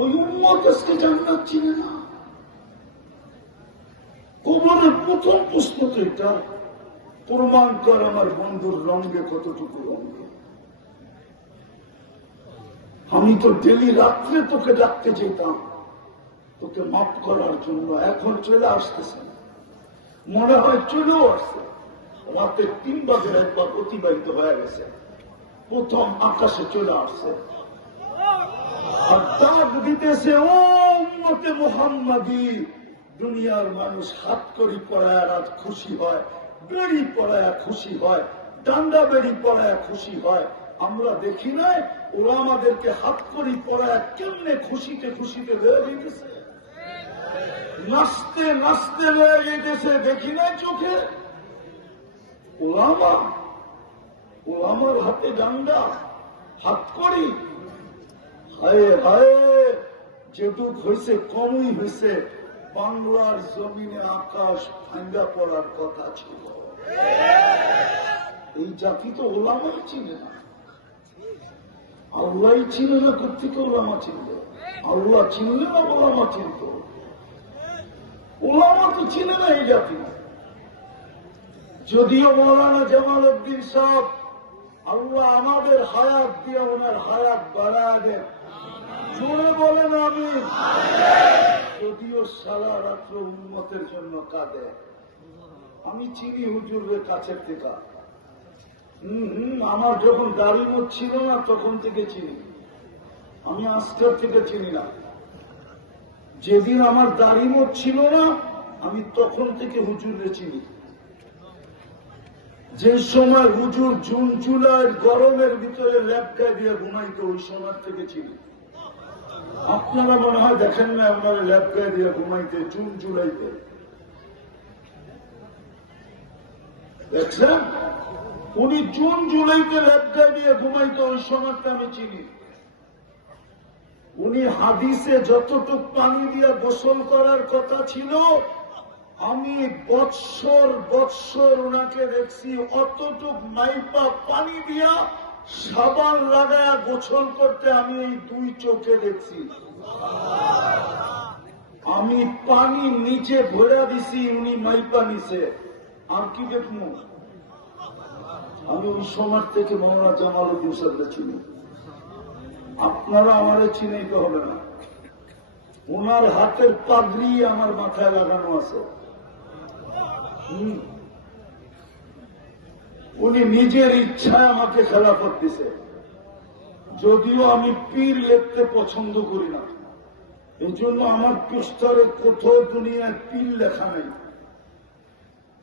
ওই উন্মত আজকে জান্নাত চিনে না। কবরের প্রথম প্রশ্ন তো এটা, প্রমাণ কর আমার বন্ধুর রঙে কতটুকু রঙে। আমি তো ডেলি রাত্রে তোকে ডাকতে যেতাম, তোকে মাফ করার জন্য, এখন চলে আসতেছে মনে হয় চলেও আসছে। রাতে তিন বাজে একবার অতিবাহিত হয়ে গেছে। প্রথম আকাশে চলে আসছে। আর ডাক দিতেছে ও উম্মতে মোহাম্মদী। দুনিয়ার মানুষ হাত করি পড়ায় আজ খুশি হয়, বেড়ি পড়ায় খুশি হয়, ডান্ডা বেড়ি পড়ায় খুশি হয়। আমরা দেখি নাই, ওরা আমাদেরকে হাত করি পড়ায় কেমনে খুশিতে খুশিতে বেড়ে দিতেছে নাচতে নাচতে বেড়ে যেতেছে দেখি নাই চোখে? ওলামা, ওলামার হাতে ডান্ডা, হাত করি যেটুক হয়েছে কমই হয়েছে বাংলার জমিনে আকাশ ভাঙ্গা পড়ার কথা ছিল। এই জাতি তো ওলামাই চিনে না। আল্লাহ চিনে না কোথেকে ওলামা চিনবে আল্লাহ চিনলে না, ওলামা চিনত ওলামা তো চিনে না এই জাতি। যদিও মৌলানা জামাল উদ্দিন সাহ আল্লাহ আমাদের হায়াত দিয়ে ওনার হায়াত বাড়ায় দেন। জোরে বলেন আমি যদিও সারা রাত্র উন্মতের জন্য কাঁদে। আমি চিনি হুজুরের কাছের থেকে। হম আমার যখন দাড়ি মুখ ছিল না, তখন থেকে চিনি। আমি আজকের থেকে চিনি না। যেদিন আমার দাড়ি মুখ ছিল না, আমি তখন থেকে হুজুরে চিনি। যে সময় হুজুর জুন, জুলাইয়ের গরমের ভিতরে ল্যাপকায় দিয়ে ঘুমাইতো, ওই সময় থেকে চিনি। আপনারা মনে হয় দেখেন না আপনারা ল্যাপকায় দিয়ে ঘুমাইতে জুন জুলাইতে দেখছেন? উনি জুন জুলাইতে ল্যাপকায় দিয়ে ঘুমাইতো, ওই সময়টা আমি চিনি। উনি হাদিসে যতটুক পানি দিয়ে গোসল করার কথা ছিল, আমি বৎসর বৎসর ওনাকে দেখছি, অতটুক মাইপা পানি দিয়া সাবান লাগায়া গোসল করতে আমি এই দুই চোখে দেখছি। আমি পানি নিচে ভরা দিছি, উনি মাইপা নিছে। আর কি দেখব? আমি ওই সময় থেকে মৌলানা জামাল উদ্দিন চিনি। আপনারা আমারে চিনাইতে হবে না। ওনার হাতের পাগড়ি আমার মাথায় লাগানো আছে। হুম। উনি নিজের ইচ্ছায় আমাকে খেলাফত দিছে। যদিও আমি পীর লিখতে পছন্দ করি না। এই জন্য আমার পুস্তরে কোথাও দুনিয়ায় পীর লেখা নেই।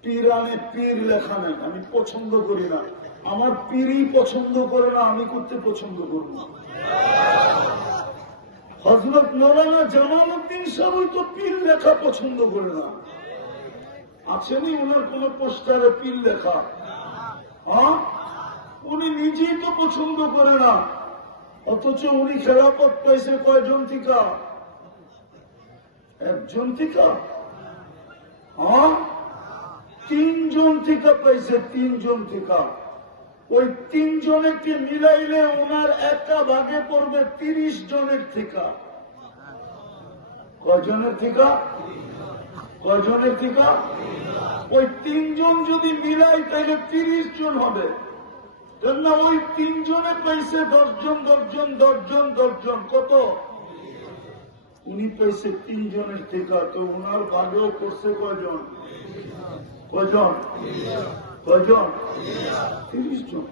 পীরানে পীর লেখা নেই। আমি পছন্দ করি না। আমার পীরই পছন্দ করে না, আমি করতে পছন্দ করব না। হজরত মৌলানা জামাল উদ্দিন সাহেব তো পীর লেখা পছন্দ করে না। আছেনি ওনার কোন পোস্টারে পীর লেখা? উনি নিজেই তো পছন্দ করে না। অথচ উনি খেলাপথ পাইছে কয়জন থিকা একজন থিকা হ্যাঁ? তিনজন থিকা পাইছে তিনজন থিকা ওই তিনজনেরকে মিলাইলে ওনার একটা ভাগে পড়বে তিরিশ জনের থিকা কয়জনের থিকা কয়জনের থিকা ওই তিনজন যদি মিলাই তাহলে তিরিশ জন হবে। কেননা ওই তিনজনে পাইছে দশজন দশজন দশজন দশজন। কত? উনি পাইছে তিনজনের টিকা তো ওনার ভাগেও করছে কয়জন? কয়জন? কয়জন? তিরিশ জন।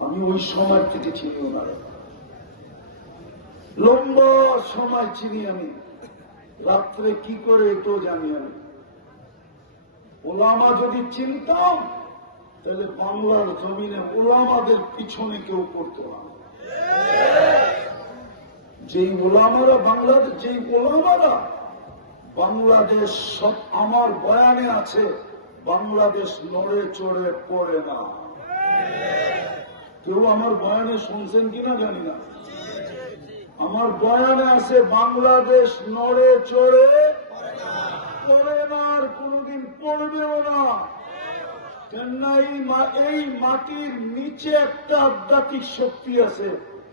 আমি ওই সময় থেকে চিনি ওনার। লম্বা সময় চিনি আমি। রাত্রে কি করে এটাও জানি আমি? ওলামা যদি চিনতাম তাহলে বাংলার জমিনে ওলামাদের পিছনে কেউ পড়তো না। যেই ওলামারা বাংলাদেশ যেই ওলামারা বাংলাদেশ সব আমার বয়ানে আছে, বাংলাদেশ নড়ে চড়ে পড়ে না। কেউ আমার বয়ানে শুনছেন কিনা জানি না। আমার বয়ানে আছে, বাংলাদেশ নড়ে চড়ে, পড়ে না আর কোনদিন পড়বেও না। চেন্নাই এই মাটির নিচে একটা আধ্যাত্মিক শক্তি আছে।